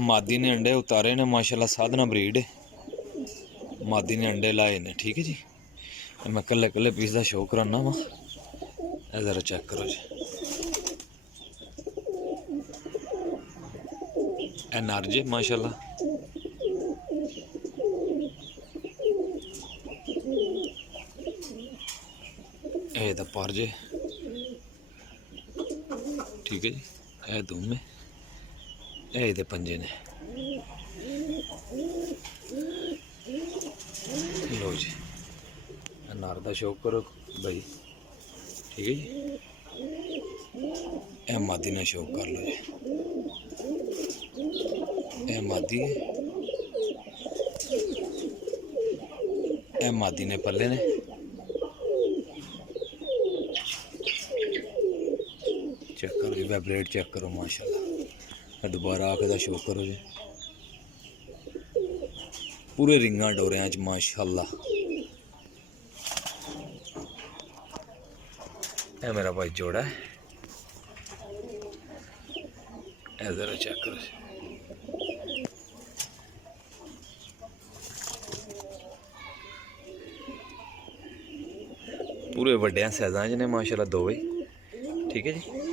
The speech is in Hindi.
मादी ने अंडे उतारे ने माशाल्लाह, साधना ब्रीड है। मादी ने अंडे लाए ने, ठीक है जी। मैं कल्ले कल्ले पीस का शो कराना वा, ज़रा चेक करो जी। ए नर जे माशाल्लाह, ए दा पर जे, ठीक है जी। ए दुम है, ए दे पंजे ने। लो जी, नर दा शौक करो भाई, ठीक है जी। ए मादी ने शौक कर लो जी। ए मादी है, ए मादी ने पल्ले ने। चेक करो जी, वाइब्रेट चेक करो माशाल्लाह। दोबारा आके दा शौक करो जी। पूरे रिंगा डोरिया च माशाल्लाह। ए मेरा भाई जोड़ा है, ए जरा चेक करो जी। पूरे वड्डिया साइजा च ने माशाल्लाह दोवे, ठीक है जी।